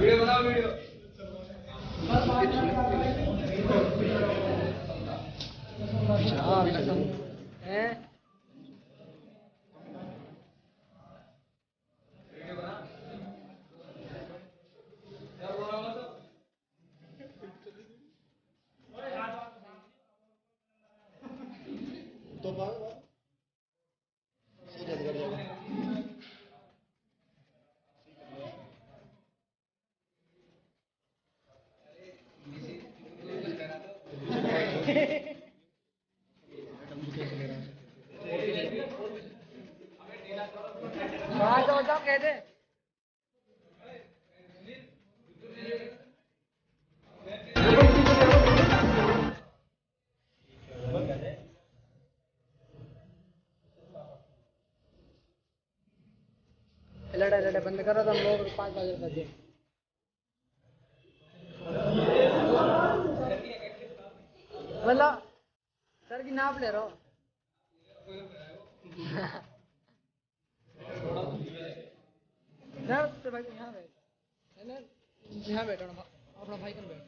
Video बनाओ video. जाओ कह दे। लड़े बंद करो तुम लोग 5 बजे बजे। मतलब सर की नाप ले रहा हो। तो भाई यहाँ बैठ, है ना, यहाँ बैठो ना, अपना भाई कर बैठ।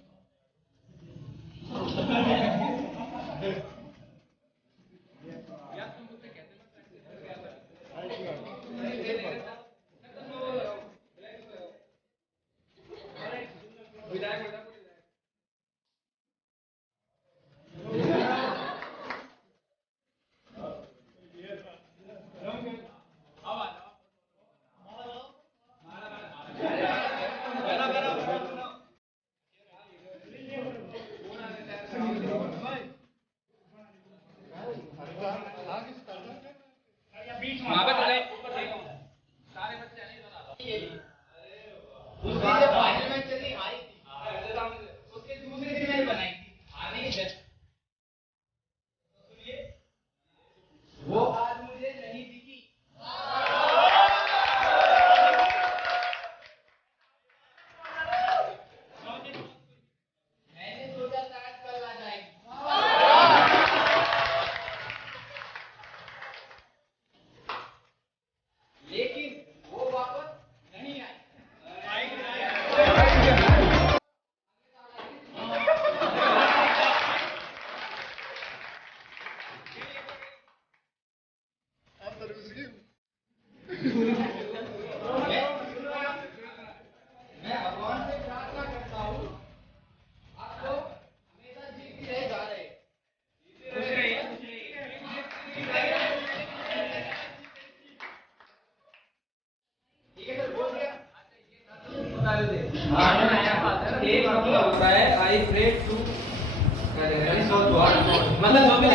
मतलब जो भी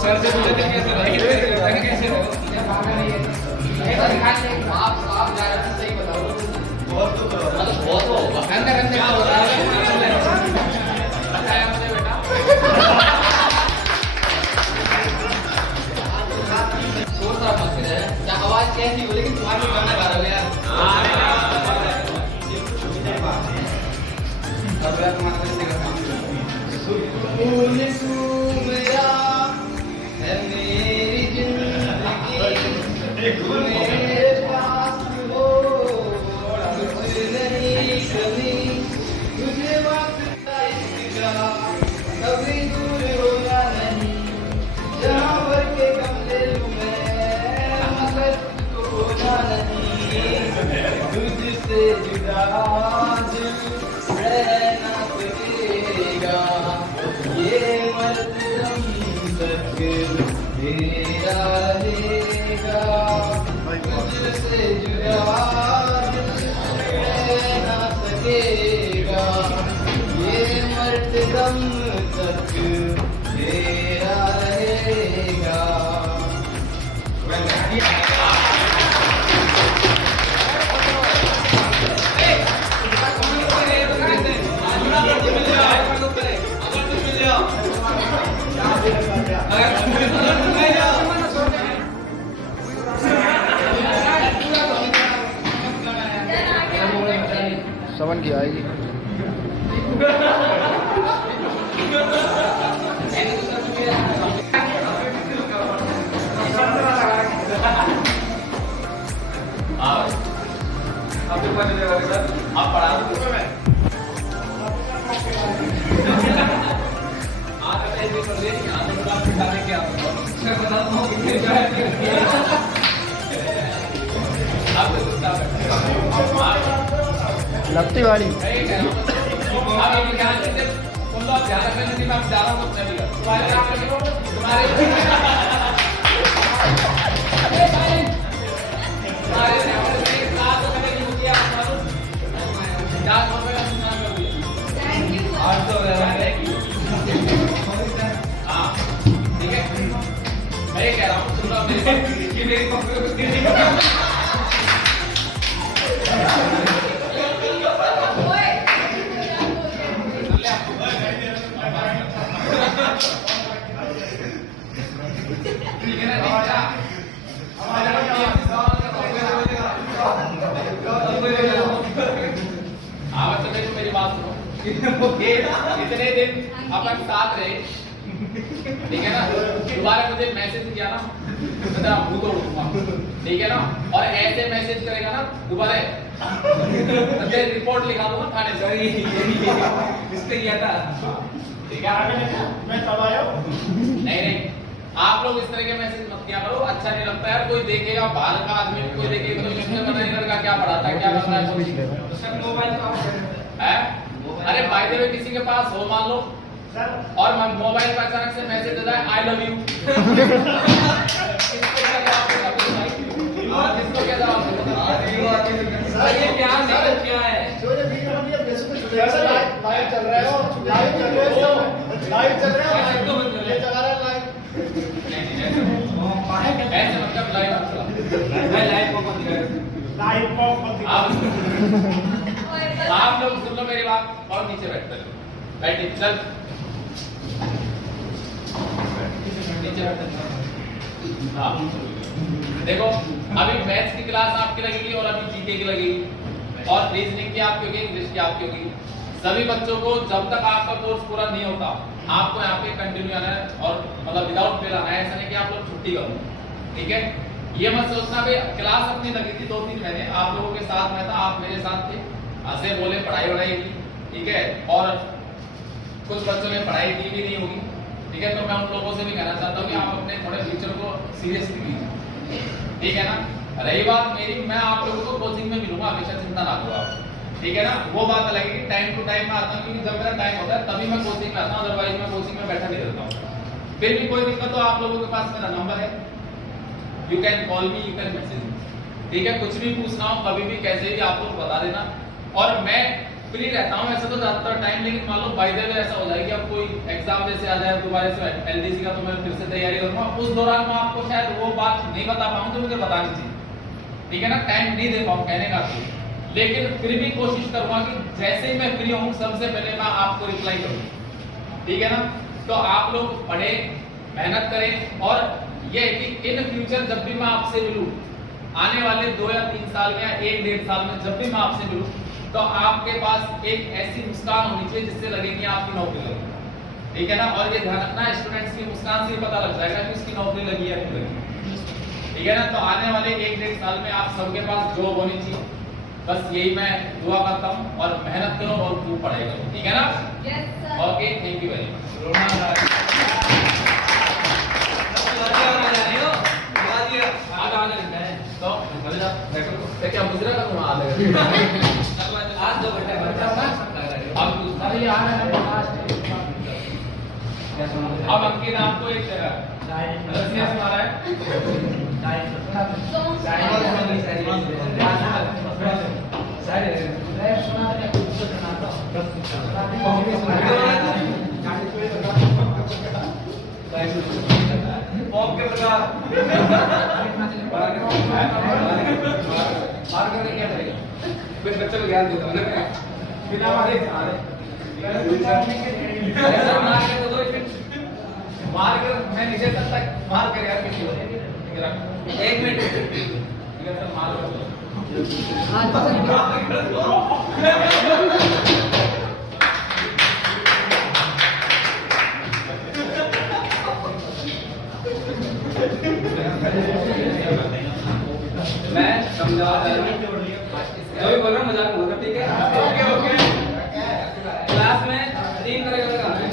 सर से पूछे थे कैसे आप जा रहे सही बताओ। बहुत होगा अंदर अंदर क्या हो रहा है बताया मुझे बेटा। शोर शराबा मत करिए, क्या आवाज कैसी हो लेकिन तुम्हारी गाना गा रहे हो यार। अब यार तुम्हारा कैसे करता सुकून मेरा है मेरी जिंदगी मेरे पास हो मुझे नहीं कभी तुझे वास्ता इसका कभी दूर होना नहीं जहाँ भर के कमरे लूँ मैं मगर तुझको होना नहीं तुझसे जुदा दिल रहना सकेगा ये मर्द दम तक तेरा रहेगा तुझसे जुदा दिल रह ना सकेगा ये मर्द दम तक तेरा रहेगा। आप पढ़ा दूं मैं आज ऐसे कर ले यहां तो आप सिखाने के आप मैं बताता हूं कितने जाए आप लगती वाली आप ये ध्यान से तुम लोग ध्यान रखना कि मैं जा रहा हूं तो चलेगा तुम्हारे ठीक है मैं ये कह रहा हूँ सुन लो मेरी मेरी बात सुनो इतने दिन अपन साथ रहे ठीक है ना दोबारा मुझे मैसेज किया ना मैं मुंह तोड़ दूंगा ठीक है ना और ऐसे मैसेज करेगा ना दोबारा रिपोर्ट लिखा दूंगा थाने से इसलिए किया था ठीक है मैं तब आया नहीं आप लोग इस तरह के मैसेज मत किया करो अच्छा नहीं लगता यार कोई देखेगा बाहर का आदमी कोई देखेगा तो इसमें पता नहीं लड़का क्या पढ़ाता है क्या करता है मोबाइल है अरे बाय द वे किसी के पास हो मान लो और मोबाइल पर अचानक से मैसेज आता है आई लव यू इसको क्या जवाब सर ये क्या है लाइव चल रहा है ऐसे मतलब लाइव आप लोग सुन लो मेरी बात और नीचे बैठे चल नीचे बैठे हाँ देखो अभी मैथ्स की क्लास आपकी लगेगी और अभी जीके की लगेगी और रीजनिंग की आपकी होगी इंग्लिश की आपकी होगी सभी बच्चों को जब तक आपका कोर्स पूरा नहीं होता आपको यहाँ पे कंटिन्यू आना है और मतलब विदाउट फेल आना है ऐसा नहीं कि आप लोग छुट्टी करो ठीक है ये मत सोचना भाई क्लास अपनी लगी थी 2-3 महीने आप लोगों के साथ में था आप मेरे साथ थे हंसे बोले पढ़ाई वढ़ाई की ठीक है और कुछ बच्चों ने पढ़ाई की भी नहीं होगी ठीक है तो मैं उन लोगों से भी कहना चाहता हूँ कि आप अपने थोड़े फ्यूचर को सीरियसली लीजिए ठीक है ना रही बात मेरी मैं आप लोगों को कोचिंग में मिलूंगा हमेशा चिंता ना करो आप ठीक है ना वो बात अलग है कि टाइम टू टाइम में आता हूँ क्योंकि जब मेरा टाइम होता है तभी मैं कोचिंग में आता हूँ अदरवाइज मैं कोचिंग में बैठा नहीं रहता हूँ फिर भी कोई दिक्कत तो आप लोगों के पास मेरा नंबर है you can call me you can message me ठीक है कुछ भी पूछना हो कभी भी कैसे भी आप लोग बता देना और मैं फ्री रहता हूँ ऐसा तो ज्यादातर टाइम लेकिन मान लो बाय द वे ऐसा हो जाए कि अब कोई एग्जाम जैसे आ जाए दोबारा से एलडीसी का तो मैं फिर से तैयारी करूंगा उस दौरान मैं आपको शायद वो बात नहीं बता पाऊँ जो मुझे बतानी चाहिए ठीक है ना टाइम नहीं दे पाऊँ कहने का लेकिन फिर भी कोशिश करूंगा कि जैसे ही मैं फ्री हूँ सबसे पहले मैं आपको रिप्लाई करूँ ठीक है ना तो आप लोग पढ़े मेहनत करें और ये है कि इन फ्यूचर जब भी मैं आपसे मिलूं आने वाले 2 या 3 साल में या 1-1.5 साल में जब भी मैं आपसे मिलूं तो आपके पास एक ऐसी मुस्कान होनी चाहिए जिससे लगे कि आपकी नौकरी लगी ठीक है ना और ये ध्यान रखना स्टूडेंट्स की मुस्कान से पता लग जाएगा कि इसकी नौकरी लगी है नहीं लगी ठीक है ना तो आने वाले 1-1.5 साल में आप सबके पास जॉब होनी चाहिए बस यही मैं दुआ करता हूँ और मेहनत करो और खूब पढ़ाई करो ठीक है ना okay thank you very much क्या मुजरा का तुम आज 2 घंटे अब अंकित आपको एक रसिया सुना रहा है फिर बच्चों को ज्ञान देता हूँ ना बिना मारे मार कर मैं नीचे तक मार कर यार किसी को 1 मिनट मार मैं समझा जो भी बोल रहा हूँ 3 तरह का काम है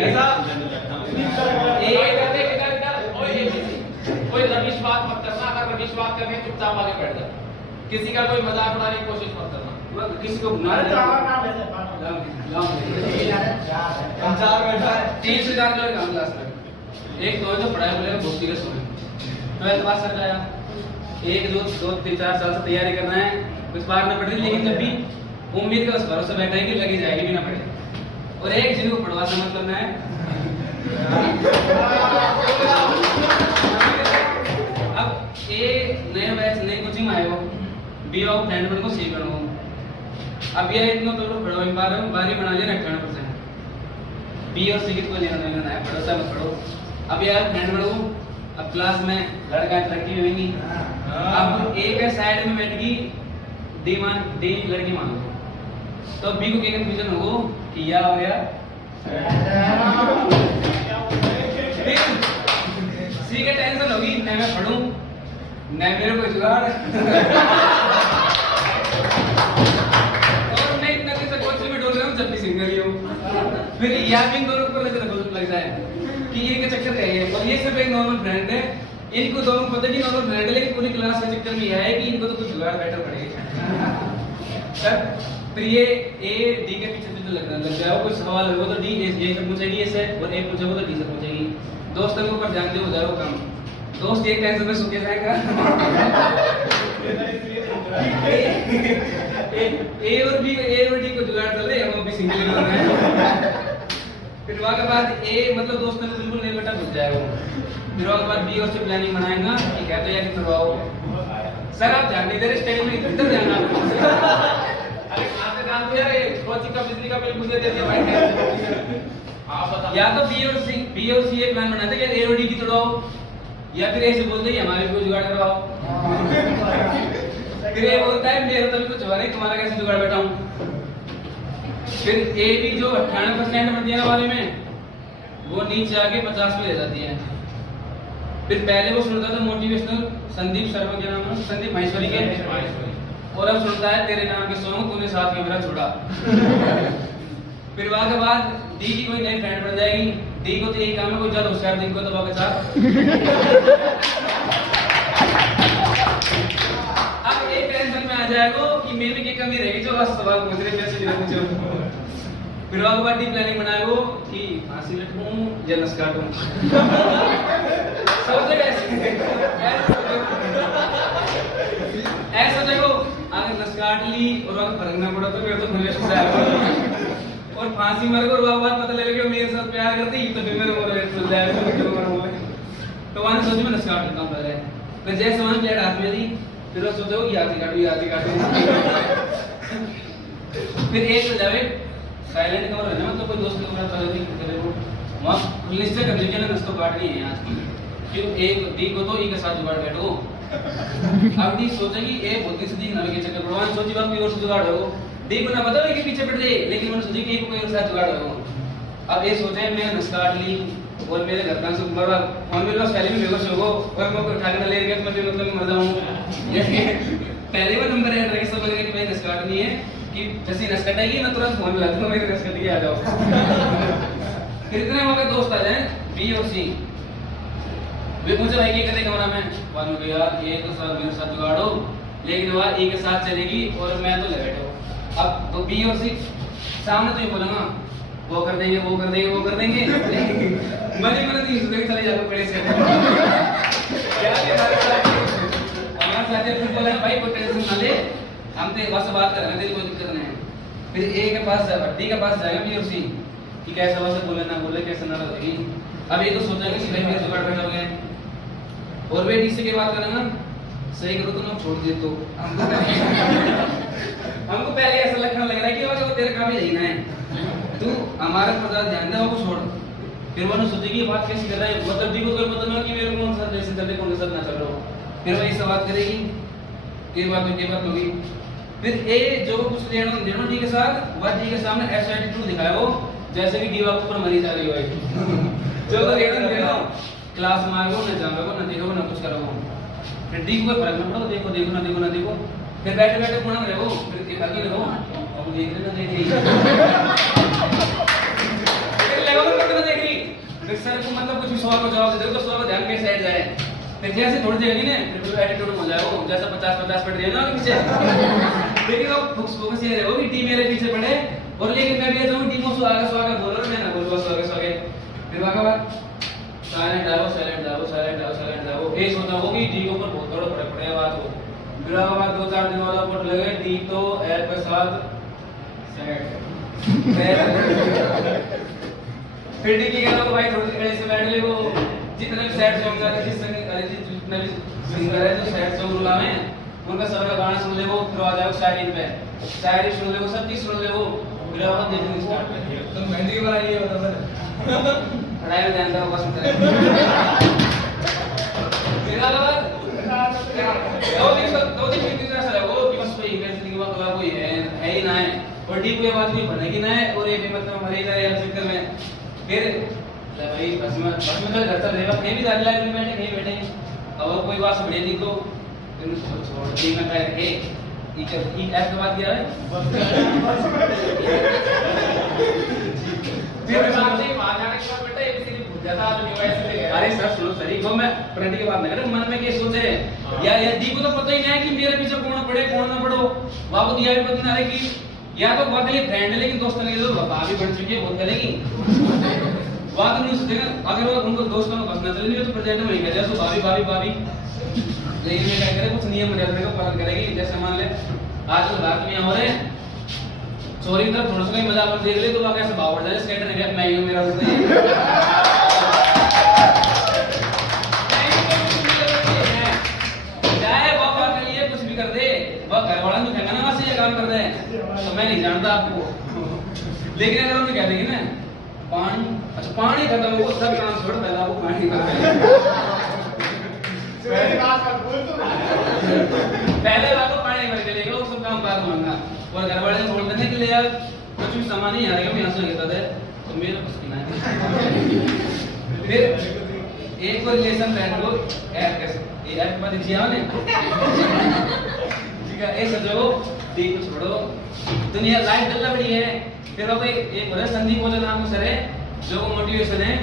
ऐसा एक करते इधर इधर कोई रमेश बात मत करना। अगर रमेश बात करनी है चुपचाप आगे बैठ जा। किसी का कोई मजाक उड़ाने की कोशिश मत करना। किसी को बुला रहे हम 4 बैठा है 3 से 4 का काम क्लास में। एक तो जो पढ़ाई बोले बहुत सीरियस हो 12th पास कर आया, 1 2 3 4 साल से तैयारी करना है, कुछ बार ना पढ़ी, लेकिन जब भी उम्मीद का उस भरोसे बैठा है कि लगी जाएगी भी ना पढ़े। और एक जिनको पढ़वाना मतलब ना है अब ए नए बैच नई कोचिंग आए हो बी ऑफ फ्रेंड बन को सी करो। अब ये इतना तो पढ़ो इन बार बारी बना लिया 98%। बी और सी की कोई लेना देना है, पढ़ो सब पढ़ो। अब यार फ्रेंड बनो, अब क्लास में लड़का लड़की होंगी, अब एक है साइड में बैठगी डी लड़की मान लो, तो बी को क्या कंफ्यूजन हो कि या हो गया सी के टेंशन होगी न मैं पढ़ूं न मेरे को जुगाड़ और मैं इतना किसी कोचिंग में डोल रहा हूँ जब भी सिंगल ही हूँ। फिर या भी दोनों को लगता है कि ये क्या चक्कर क्या है। और ये सिर्फ एक नॉर्मल फ्रेंड है, इनको दोनों को पता है कि नॉर्मल फ्रेंड है, लेकिन पूरी क्लास के चक्कर में यह है कि इनको तो कुछ जुगाड़ बेटर पड़ेगा सर। फिर ये ए डी के पीछे तो लग जाए, कुछ सवाल होगा तो डी ए से पूछेगी ऐसे और ए पूछेगा तो डी से पूछेगी। दोस्तों के ऊपर ध्यान दे हो जाए वो काम, दोस्त एक टेंशन में सूखे जाएगा ए और डी को जुगाड़ चले हम भी सिंगल ही होंगे। फिर वहाँ के बाद ए मतलब दोस्तों को बिल्कुल नहीं बेटा घुस जाएगा। फिर वहाँ के बाद बी और से प्लानिंग बनाएगा कि कहते हैं कि करवाओ सर आप ध्यान नहीं दे रहे स्टाइल में इधर ध्यान आप अरे कहाँ से ध्यान दे रहे कोचिंग का बिजली का बिल मुझे दे दिया भाई। आप बताओ या तो बी और सी ये प्लान बनाते हैं कि ए और डी की तोड़ाओ, या फिर ऐसे बोलते हैं हमारे को जुगाड़ करवाओ। फिर ये बोलता है मेरा तो कुछ हुआ नहीं, तुम्हारा कैसे जुगाड़ बैठाऊं। फिर ए भी जो 98% बनती है ना वाले में वो नीचे आके 50 पे ले जाती है। फिर पहले वो सुनता था मोटिवेशनल संदीप शर्मा के नाम है, संदीप माहेश्वरी के, और अब सुनता है तेरे नाम के सॉन्ग तूने साथ में मेरा छोड़ा। फिर वहां के बाद डी की कोई नई फ्रेंड बन जाएगी, डी को तो यही काम है कोई ज्यादा होशियार दिन को दबा के साथ। अब एक टेंशन में आ जाएगा कि मेरे में क्या कमी रहेगी जो बस सवाल पूछ रहे कैसे बिना पूछे। फिर वहां के बाद डी प्लानिंग बनाएगा कि फांसी लटकूं या नस काटूं। सोचे ऐसा देखो अगर नस काट ली और अगर फर्क ना पड़ा तो फिर तो खुले से जाएगा। और फांसी मार को और बात पता लगे कि मेरे साथ प्यार करती तो फिर मेरे को रेट चल जाएगा तो वहां सोचे मैं नस काट लेता हूं पहले। फिर जैसे वहां प्लेट हाथ में दी फिर वो सोचो याद काटो। फिर एक हो जावे साइलेंट कवर है ना, मतलब कोई दोस्त को मेरा पता नहीं करे वो वहां निश्चय कर लीजिए ना नस तो काटनी है आज की क्यों एक डी को तो ई के साथ जुगाड़ बैठो। अब डी सोचेगी ए बुद्धि से दी नवे के चक्कर भगवान सोची बात कोई और से जुगाड़ हो, डी को ना पता है कि पीछे पड़ जाए, लेकिन मैंने सोची कि कोई और साथ जुगाड़ हो। अब ये सोचे मैं नस काट ली और मेरे घर का से मरवा और मेरे पास पहले भी बेहोश हो और मैं उठा के ले गया तो मैं मतलब मर जाऊं। पहले वो नंबर ऐड रखे समझ गए कि भाई नस काटनी है कि जैसे नस कटेगी मैं तुरंत फोन मिला दूंगा मेरे नस कट के आ जाओ। फिर इतने मौके दोस्त आ जाए बी और सी, वे मुझे भाई ये कहते कमरा में वालों के यार ये तो सब मेरे साथ जुगाड़ो, लेकिन वह ए के साथ चलेगी और मैं तो ले बैठो। अब तो बी और सी सामने तो ये बोलूंगा वो कर देंगे मजे में नहीं सुधर चले जाओ बड़े से क्या ये हमारे साथ फिर बोला भाई कोई टेंशन ना ले हम तो बस बात कर रहे हैं तेरी कोई दिक्कत नहीं है। फिर ए के पास डी के पास जाएगा बी और सी कि कैसा वैसे बोले ना बोले कैसे ना लगेगी। अब ये तो सोचेंगे कि भाई मेरे जुगाड़ बैठा हो गए और वे डी से की बात करेंगे सही करो तो मैं छोड़ दे तो हमको पहले ऐसा लगने लग रहा है कि वो तेरे काम ही नहीं है तू हमारे पर ध्यान दे वो छोड़। फिर वो सोचेगी ये बात कैसे कर रहा है, मतलब डी को कोई पता ना कि मेरे कौन सा जैसे चल रहे कौन सा ना चल रहा हो। फिर वही से बात करेगी के बात होगी। फिर ए जो कुछ देना डी के साथ वह डी के सामने ऐसा एटीट्यूड दिखाया वो जैसे कि डी ऊपर मरी जा रही हो जो तो देना क्लास में आएगो ना जाओगे ना देखोगे ना कुछ करोगे। फिर डी को फर्क ना पड़ो देखो ना देखो फिर बैठे पूर्ण रहो फिर बाकी रहो अब देख लेना लेवल पर कितना देख रही फिर सर को मतलब कुछ भी सवाल का जवाब दे दो तो सवाल का ध्यान कैसे हट जाए फिर जैसे थोड़ी देर नहीं ना फिर एटीट्यूड हो जाए वो जैसा 50-50 पढ़ रही है ना पीछे लेकिन वो फोकस ये रहे वो कि टीम मेरे पीछे पड़े और लेकिन मैं भी ऐसा हूं टीमों से आगे स्वागत बोल रहा मैं ना बोल बस आगे फिर वाका बात साइलेंट आओ ये सोचा हो कि डी के ऊपर बहुत बड़ा फर्क पड़ेगा बात हो फिर वाका बात 2-4 दिन वाला पोर्ट लगे डी तो एप के साथ सेट फिर डी की कहना को भाई थोड़ी देर से बैठ ले वो जितने भी सैड सॉन्ग गाते जिस संग अरिजीत जितने भी सिंगर है जो सैड सॉन्ग रुलावे उनका सबका गाना सुन ले वो फिर आ जाओ शायरी पे शायरी सुन ले वो सब चीज सुन ले वो फिर अपन देखने स्टार्ट कर तो मेहंदी वाला ये होता सर पढ़ाई में ध्यान दो बस करे मेरा लगा दो दिन की तरह से वो कि बस कोई इंग्लिश लिखने वाला कोई है ही ना है और डी कोई बात नहीं बनेगी ना है और ये भी मतलब हमारे इधर यार चक्कर में फिर भाई बस में तो घर चल रहेगा कहीं भी दादी लाइब्रेरी में बैठे कहीं बैठे और कोई बात समझे नहीं तो फिर छोड़ दी मैं कह रहे ये ऐप के बाद क्या है फिर बात नहीं वहां जाने के बाद बेटा एबीसीडी भूल जाता आदमी वैसे ही अरे सर सुनो सर को मैं प्रणति की बात नहीं कर रहा मन में क्या सोचे या दी को तो पता ही नहीं है कि मेरे पीछे कौन पड़े कौन ना पड़ो वहां को दिया भी पता नहीं कि या तो बहुत लिए फ्रेंड है लेकिन दोस्त नहीं तो भाभी बन चुकी है बहुत करेगी बात नहीं सोचेगा अगर वो उनको दोस्तों को बसना चले नहीं तो प्रेजेंट में ही कहते हैं भाभी लेकिन मैं क्या करे कुछ नियम मर्यादा का पालन करेगी जैसे मान ले आज तो रात में हो रहे चोरी तरफ थोड़ा सा मजा कर देख ले तो वहां कैसे भाव बढ़ जाए स्केटर है मैं ही हूं मेरा होता है चाहे बाबा के लिए कुछ भी कर दे वह घर वाला तो कहना ना वैसे ये काम कर दे तो मैं नहीं जानता आपको लेकिन अगर उन्हें कह देगी ना पानी अच्छा पानी खत्म हो सब काम छोड़ पहला वो पानी कर दे पहले वाला पानी भर के लेगा वो सब काम बाद मांगना और घर वाले बोल देने के लिए यार कुछ भी सामान नहीं आ रहा मैं हंसने कहता था तो मेरा कुछ नहीं है फिर एक को रिलेशन फ्रेंड को ऐड कर ये ऐड पर जिया ने ठीक है ऐसा जो दी को छोड़ो दुनिया लाइफ चल रही है फिर वो एक बोले संदीप बोले नाम सर है जो मोटिवेशन है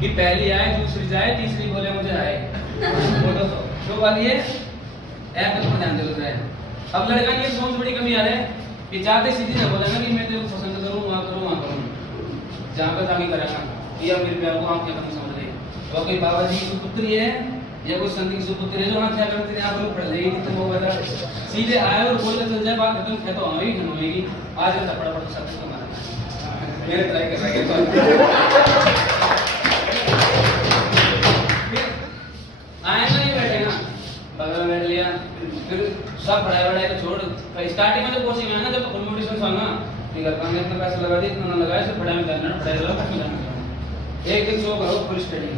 कि पहली आए दूसरी जाए तीसरी बोले मुझे आए बोलो तो वाली है ऐप पर ध्यान दे रहा है अब लड़का की सोच बड़ी कमी आ रहा है कि चाहते सीधी ना बोलेगा कि मैं तेरे को पसंद करूं वहां करूं जहां पर जाके करेगा या मेरे प्यार को आप क्या नहीं समझ रहे तो कोई बाबा जी की पुत्री है या कोई संत की सुपुत्री है जो हाथ क्या करते हैं आप लोग पढ़ लेगी तो वो बता सीधे आए और बोल चल जाए बात खत्म है तो हमें ही होगी आज का पड़ा पड़ा सब कुछ मारना मेरे ट्राई कर रहा है आएगा नहीं बैठेगा बगल में बैठ लिया फिर सब पढ़ाई तो छोड़ स्टार्टिंग में तो कोचिंग है ना जब कॉम्पिटिशन था ना कि घर का इतना पैसा लगा दिया इतना लगाया सिर्फ पढ़ाई में ध्यान पढ़ाई लगा एक दिन सो करो फुल स्टडी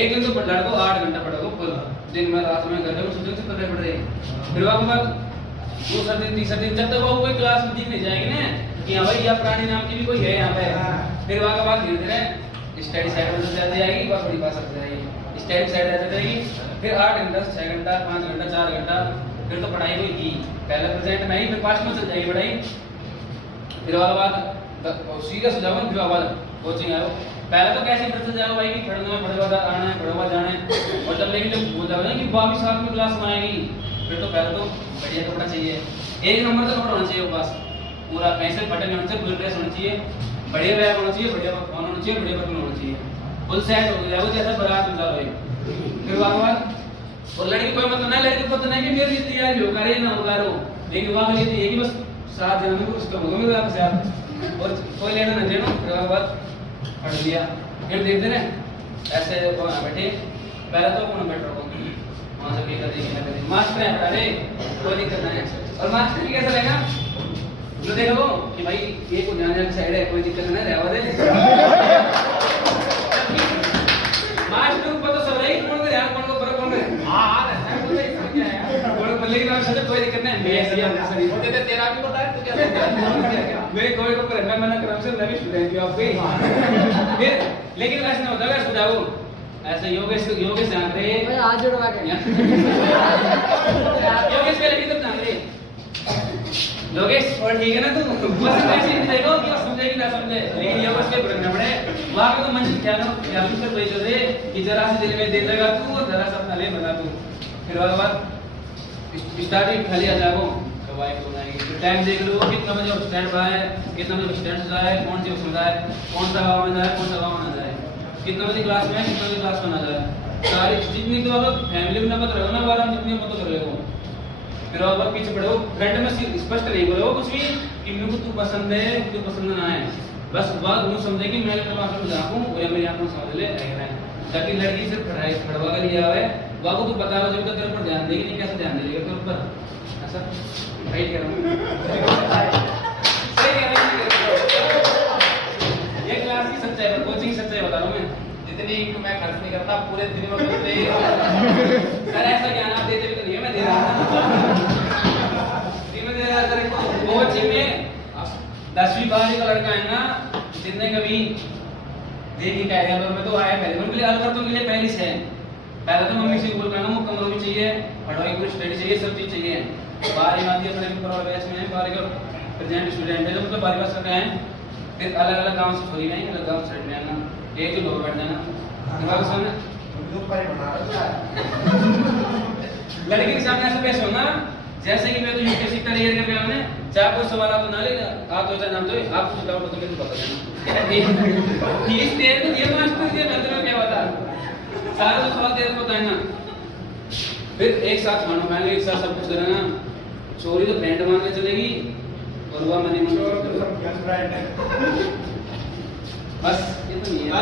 एक दिन तो लड़को 8 घंटा पढ़ोगे फुल दिन में रात में घर में सोचो से पढ़ाई पढ़ रही फिर वहां बाद दूसरा दिन तीसरा दिन जब तक वो कोई क्लास में दिख नहीं जाएगी ना कि हां भाई या प्राणी नाम की भी कोई है यहां पे फिर वहां के बाद धीरे-धीरे स्टडी साइड में जाती जाएगी बहुत बड़ी बात समझ जाएगी स्टडी साइड जाती जाएगी फिर 8 घंटा 6 घंटा 5 घंटा 4 घंटा फिर तो पढ़ाई हुई की पहले प्रेजेंट में ही फिर पास्ट में चल जाएगी पढ़ाई फिर उसके बाद सीरियस हो जाओ फिर बाद कोचिंग आओ पहले तो कैसे पढ़ते जाओ भाई कि पढ़ने में पढ़वा आना है पढ़वा जाना है और जब लेकिन जब हो जाओ ना कि बाकी साथ में क्लास में आएगी फिर तो पहले तो बढ़िया कपड़ा चाहिए एक नंबर का कपड़ा होना चाहिए पास पूरा कैसे बटन होना चाहिए फुल ड्रेस होना चाहिए बढ़िया बैग होना चाहिए बढ़िया फोन होना चाहिए बढ़िया बटन होना चाहिए फुल सेट हो जाए वो जैसा बारात में जाओ फिर बाद और लड़की कोई मतलब नहीं लड़की को पता नहीं कि मेरी लिए तैयारी हो करे ना हो करो लेकिन वहां के लिए कि बस साथ जाने को उसका होगा मेरे आपसे आप और कोई लेना ना देना फिर बाद पढ़ लिया फिर देखते ना ऐसे कौन बैठे पहले तो कौन बैठ रहा वहां से क्या करेंगे मास्टर है अरे कोई दिक्कत नहीं है और मास्टर भी कैसा रहेगा जो देखो कि भाई ये को ध्यान रख साइड है कोई दिक्कत नहीं रहवा दे मास्टर को पता सब रही कौन को ध्यान कौन को फर्क कौन है हां ऐसा बोलते हैं क्या है कौन बोले कि आप कोई दिक्कत नहीं मैं ऐसे सही बोलते थे तेरा भी पता है तू क्या मेरे कोई को मैं मना कर रहा हूं मैं भी स्टूडेंट हूं आप भी फिर लेकिन ऐसा नहीं होता है सुझाव ऐसे योगेश से आंकड़े भाई आज जुड़वा के योगेश पे लगी तो आंकड़े लोगेश और ठीक है ना तू बस ऐसे ही देखो कि समझे कि ना समझे लेकिन ये बस के भरना पड़े वहां पे तो मन क्या ना या फिर कोई जो दे कि जरा से दिल में दे देगा तू और जरा सा अपना ले बना तू फिर उसके बाद स्टार्टिंग खाली आ जाओ दवाई को बनाएंगे फिर टाइम देख लो कितना बजे स्टैंड बाय है कितना बजे स्टैंड जाए कौन सी उसमें जाए कौन सा गांव में जाए कौन सा गांव में ना जाए कितना बजे क्लास में कितना बजे क्लास में ना जाए सारी जितनी तो आप फैमिली में नंबर रहो ना बार जितनी पता कर लेगो फिर आप पीछे पड़ो फ्रंट में स्पष्ट नहीं बोलो कुछ भी कि मेरे को तू पसंद है तू पसंद ना है बस बात वो समझे कि मैं तेरे आंखों में झांकूं और मेरी आंखों में समझ ले ऐसा है ताकि लड़की सिर्फ पढ़ाई पढ़वा कर लिया है बाबू तू बता जब तक तेरे पर ध्यान देगी नहीं कैसे ध्यान देगा तेरे ऊपर ऐसा राइट कह रहा हूं सही कह रहा हूं ये क्लास की सच्चाई है कोचिंग सच्चाई बता रहा हूं मैं जितनी मैं खर्च नहीं करता पूरे दिन में करते सर ऐसा ज्ञान आप देते भी तो नहीं है मैं दे रहा था कोचिंग में 10वीं 12वीं का लड़का है ना जितने कभी देखी क्या है में तो आया पहले उनके लिए अलग के लिए पहली से पहले तो मम्मी से बोल रहा हूं कमरों भी चाहिए पढ़ाई पूरी स्टडी चाहिए सब चीज चाहिए 12वीं आती है अपने पेपर और बैच में 12वीं का प्रेजेंट स्टूडेंट है जो मतलब 12वीं पास करके आए फिर अलग अलग गांव से छोड़ी नहीं अलग गांव से में आना एक ही लोग बैठ जाना दिमाग सुन लड़की के सामने ऐसे पेश होना जैसे कि मैं तो यूपीएससी करियर के में चाहे कोई सवाल आप ना ले आप तो नाम तो आप कुछ डाउट हो तो मेरे को बता देना इस तेरे को ये मास्टर के नजर में क्या बता सारा तो सवाल तेरे को बताना फिर एक साथ खाना खाएंगे एक साथ सब कुछ करना चोरी तो ब्रांड मान के चलेगी और हुआ मनी मन बस ये तो नहीं है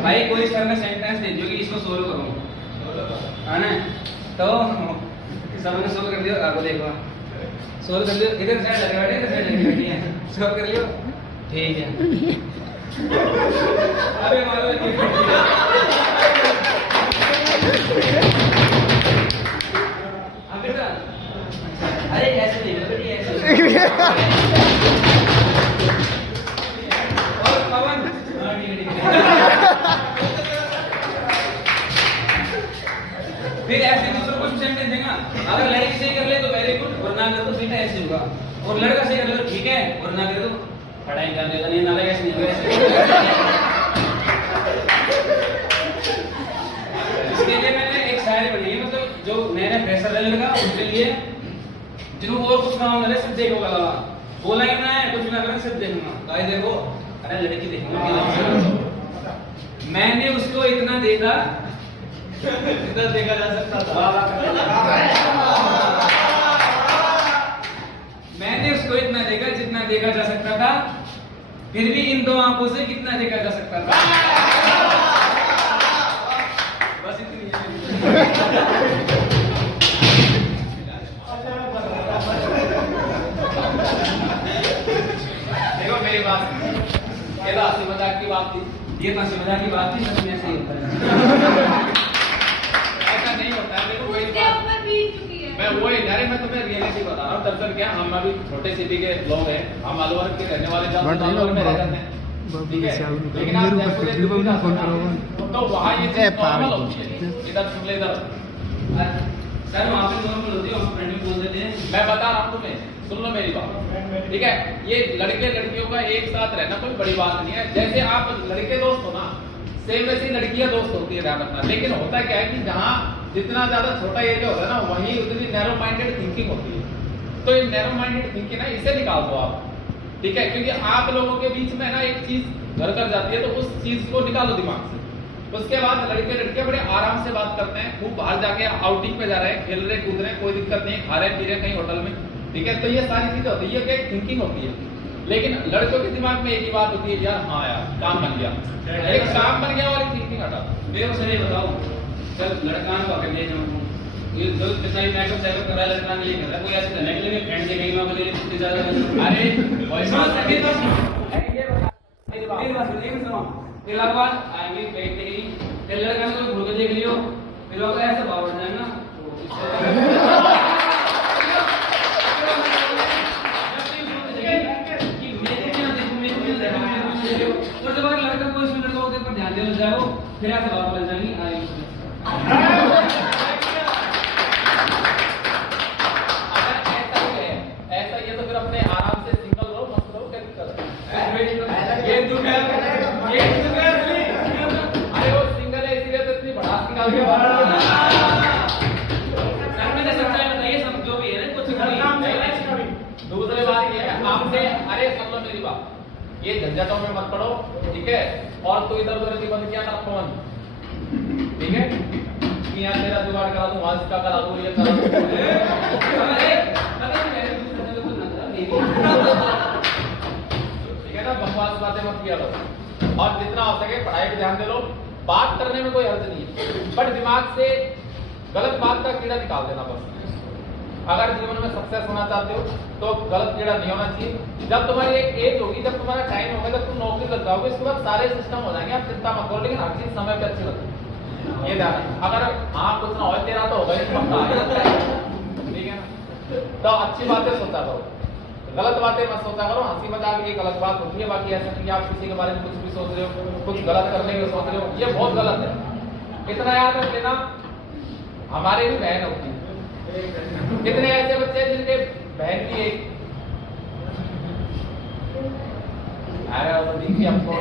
भाई कोई सर ने सेंटेंस दे दियो कि इसको सोल्व करो है ना तो सबने सोल्व कर दिया आगे देखो सोल्व कर लियो इधर साइड लगे बैठे इधर साइड लगे बैठी है सोल्व कर लियो ठीक है अबे मारो बेटा अरे ऐसे नहीं बेटी ऐसे और पवन हां ठीक है फिर ऐसे दूसरों को सेंटेंस देगा अगर लड़की सही कर ले तो वेरी गुड और ना कर तो बेटा ऐसे होगा और लड़का सही कर ले तो ठीक है और ना करे तो पढ़ाई कर देता नहीं ना लगे ऐसे नहीं होगा इसके लिए मैंने एक शायरी पढ़ी है मतलब जो नया नया फ्रेशर है लड़का उसके लिए जिनको और कुछ ना होने सिर्फ देखोगा बोला ही ना है कुछ ना करे सिर्फ देखूंगा गाय देखो अरे लड़की देखूंगा मैंने उसको इतना देखा जितना देखा जा सकता था मैंने उसको इतना देखा जितना देखा जा सकता था फिर भी इन दो आंखों से कितना देखा जा सकता था बस इतनी देखो मेरी बात ये तो हंसी मजाक की बात थी ये तो हंसी मजाक की बात थी सच में ऐसे ही होता है ऐसा नहीं होता है देखो वही बात मैं वही अरे मैं तुम्हें रियलिटी बता रहा हूँ दरअसल क्या हम अभी छोटे सिटी के लोग हैं हम अलवर के रहने वाले में रह जाते हैं ठीक है लेकिन आप तो वहाँ ये चीज नॉर्मल होती है इधर सुन ले इधर सर वहाँ पे नॉर्मल होती है हम फ्रेंड भी बोल देते हैं मैं बता रहा हूँ तुम्हें सुन लो मेरी बात ठीक है ये लड़के लड़कियों का एक साथ रहना कोई बड़ी बात नहीं है जैसे आप लड़के दोस्त हो ना सेम वैसी लड़कियां दोस्त होती है ध्यान रखना लेकिन होता क्या है कि जहाँ जितना ज्यादा छोटा एरिया होता है ना वहीं उतनी नैरो माइंडेड थिंकिंग होती है तो ये नैरो माइंडेड थिंकिंग ना इसे निकाल दो आप ठीक है क्योंकि आप लोगों के बीच में ना एक चीज घर कर जाती है तो उस चीज को निकालो दिमाग से उसके बाद लड़के लड़के बड़े आराम से बात करते हैं खूब बाहर जाके आउटिंग पे जा रहे हैं खेल रहे कूद रहे हैं कोई दिक्कत नहीं खा रहे पी रहे कहीं होटल में ठीक है तो ये सारी चीजें होती है ये क्या थिंकिंग होती है लेकिन लड़कों के दिमाग में एक ही बात होती है यार हाँ यार काम बन गया एक काम बन गया वाली थिंकिंग हटा मेरे को सही बताओ चल लड़का को आके ले जाऊं ये जो कितना ही मेकअप सेकअप करा लड़का नहीं कर रहा कोई ऐसे करने के लिए फ्रेंड के कहीं में बोले इतनी ज्यादा अरे वैसा ये बात मेरी बात सुनो फिर उसके बाद आएंगे बैठ गई फिर लड़का को घूर के देख लियो फिर वो ऐसे भाव बढ़ जाएगा ना और जब लड़का कोई लड़का के ऊपर ध्यान देने जाओ फिर ऐसे बात बोल जाएंगी अगर ऐसा ही है, ऐसा ही है तो फिर अपने आराम से सिंगल रहो, मस्त रहो, क्या दिक्कत है? ये दुख है, ये दुख है असली। अरे वो सिंगल है इसीलिए तो इतनी भड़ास निकाल के बाहर आ रहा है। सर मैंने सच्चाई बताइए, सब जो भी है ना कुछ नहीं। दूसरी बात ये है, आपसे अरे सुन लो मेरी बात, ये झंझटों में मत पड़ो, ठीक है? और तू इधर उधर की बंद किया ना फोन, ठीक है? कि यहाँ तेरा जुगाड़ करा दूं, वहां इसका करा दूं, ये करा दूं। ठीक है ना, बकवास बातें मत किया करो। और जितना हो सके पढ़ाई पे ध्यान दे लो। बात करने में कोई हर्ज नहीं है, बट दिमाग से गलत बात का कीड़ा निकाल देना बस। अगर जीवन में सक्सेस होना चाहते हो तो गलत कीड़ा नहीं होना चाहिए। जब तुम्हारी एक एज होगी, जब तुम्हारा टाइम होगा, जब तुम नौकरी लग जाओगे, इसके बाद सारे सिस्टम हो जाएंगे, आप चिंता मत करो, लेकिन हर चीज समय पे अच्छी लगती है, ये ध्यान रखना। अगर हाँ कुछ ना हो तेरा तो होगा ही नहीं, ठीक है ना? तो अच्छी बातें सोचा करो, गलत बातें मत सोचा करो। हंसी मजाक एक अलग बात होती है, बाकी ऐसा कि आप किसी के बारे में कुछ भी सोच रहे हो, कुछ गलत करने की सोच रहे हो, ये बहुत गलत है। इतना याद रख लेना, हमारे भी बहन होती है। कितने ऐसे बच्चे हैं जिनके बहन की एक आपको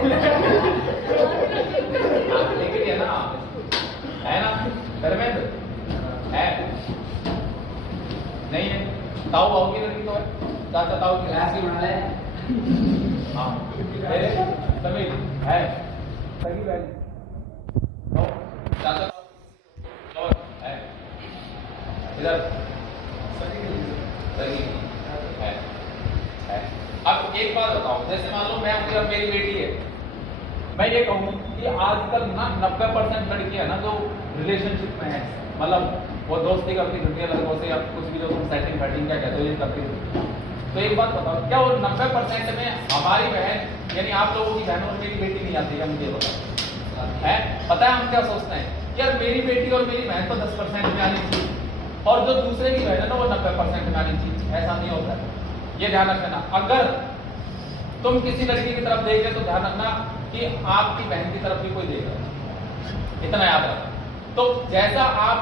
लेकिन है ना, है ना धर्मेंद्र है नहीं है? ताऊ आओ की लड़की तो है, चाचा ताऊ की क्लास ही बना रहे हैं। हाँ समीर है सही बहन, चाचा और है इधर सही है। अब एक बात बताओ, जैसे मान लो मैं हूँ, अब मेरी बेटी है, मैं ये कहूँ कि आजकल ना 90% लड़कियां ना जो रिलेशनशिप में है, मतलब वो दोस्ती करती दुनिया लड़कों से या कुछ भी जो तुम सेटिंग फैटिंग क्या कहते हो ये करती। तो एक बात बताओ, क्या वो 90% में हमारी बहन यानी आप लोगों की बहन और मेरी बेटी नहीं आती है? मुझे बताओ है, पता है हम क्या सोचते हैं यार, मेरी बेटी और मेरी बहन तो 10% में आनी चाहिए और जो दूसरे की बहन है ना वो 90% में आनी चाहिए। ऐसा नहीं होता है, ये ध्यान रखना। अगर तुम किसी लड़की की तरफ देख रहे तो ध्यान रखना कि आपकी बहन की तरफ भी कोई देख रहा है, इतना याद रखना। तो जैसा आप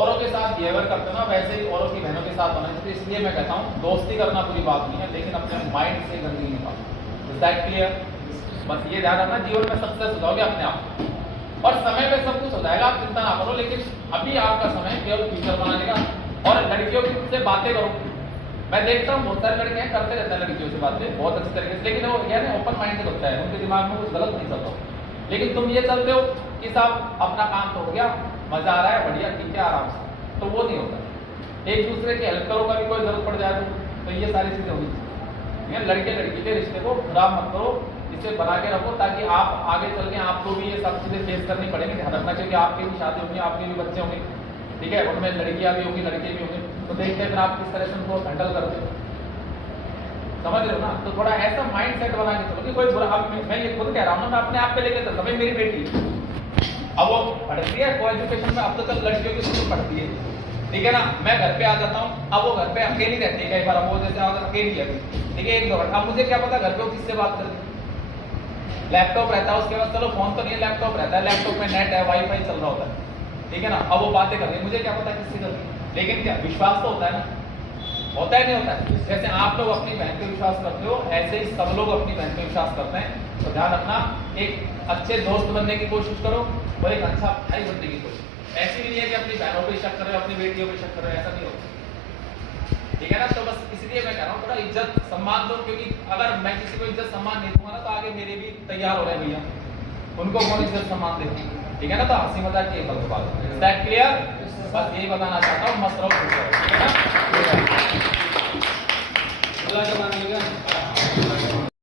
औरों के साथ बिहेवियर करते हो ना, वैसे ही औरों की बहनों के साथ होना चाहिए। इसलिए मैं कहता हूँ दोस्ती करना बुरी बात नहीं है, लेकिन अपने माइंड से गंदगी निकालो। Is that clear? बस ये ध्यान रखना, जीवन में सक्सेस हो जाओगे अपने आप और समय पे सब कुछ हो जाएगा, आप चिंता ना करो। लेकिन अभी आपका समय केवल फ्यूचर बनाने का। और लड़कियों से बातें करो, मैं देखता हूँ बहुत सारे लड़के हैं करते रहते हैं लड़कियों से बातें बहुत अच्छी तरीके से, लेकिन वो यानी ओपन माइंडेड होता है, उनके दिमाग में कुछ गलत नहीं चलता। लेकिन तुम ये चलते हो कि साहब अपना काम तो हो गया, मजा आ रहा है, बढ़िया ठीक है, आराम से, तो वो नहीं होता। एक दूसरे की हेल्प करो, कभी कोई जरूरत पड़ जाए तो ये सारी चीजें होनी चाहिए। लड़के लड़की के रिश्ते को खराब मत करो, इसे बना के रखो ताकि आप आगे चल के आपको भी ये सब चीजें फेस करनी पड़ेगी। ध्यान रखना, क्योंकि आपकी भी शादी होगी, आपके भी बच्चे होंगे, ठीक है, उनमें लड़कियां भी होंगी, लड़के भी होंगे, तो देखते हैं आप किस तरह से उनको हैंडल करते हो, समझ रहे हो ना? तो थोड़ा ऐसा माइंड सेट बना के चलो कि कोई बुरा, अब मैं ये खुद कह रहा हूँ ना, मैं अपने आप पे लेके चलता। भाई मेरी बेटी अब वो पढ़ती है को एजुकेशन में, अब तो चल लड़कियों की स्कूल पढ़ती है, ठीक है ना, मैं घर पे आ जाता हूँ, अब वो घर पे अकेली रहती है, कई बार वो जैसे अकेली है, ठीक है, 1-2 घंटा, अब मुझे क्या पता घर पे वो किससे बात करती, लैपटॉप रहता है उसके पास, चलो फोन तो नहीं है, लैपटॉप रहता है, लैपटॉप में नेट है, वाईफाई चल रहा होता है, ठीक है ना, अब वो बातें कर रही है, मुझे क्या पता किससे कर रही है, लेकिन क्या विश्वास तो होता है ना, होता है नहीं होता है? जैसे आप लोग अपनी बहन पे विश्वास करते हो, ऐसे ही सब लोग अपनी बहन पे विश्वास करते हैं। तो ध्यान रखना, एक अच्छे दोस्त बनने की कोशिश करो और एक अच्छा भाई बनने की कोशिश। ऐसी भी नहीं है कि अपनी बहनों पे शक करो, अपनी बेटियों पे शक करो, ऐसा नहीं होता, ठीक है ना? तो बस इसलिए मैं कह रहा हूँ थोड़ा इज्जत सम्मान दो, क्योंकि अगर मैं किसी को इज्जत सम्मान नहीं दूंगा ना तो आगे मेरे भी तैयार हो रहे हैं भैया, उनको कौन इज्जत सम्मान देते, ठीक है ना? तो हंसी मजाक की एक बात, इज दैट क्लियर? बस यही बताना चाहता हूँ, मस्त रहो, ठीक है ना? अगला जमाने का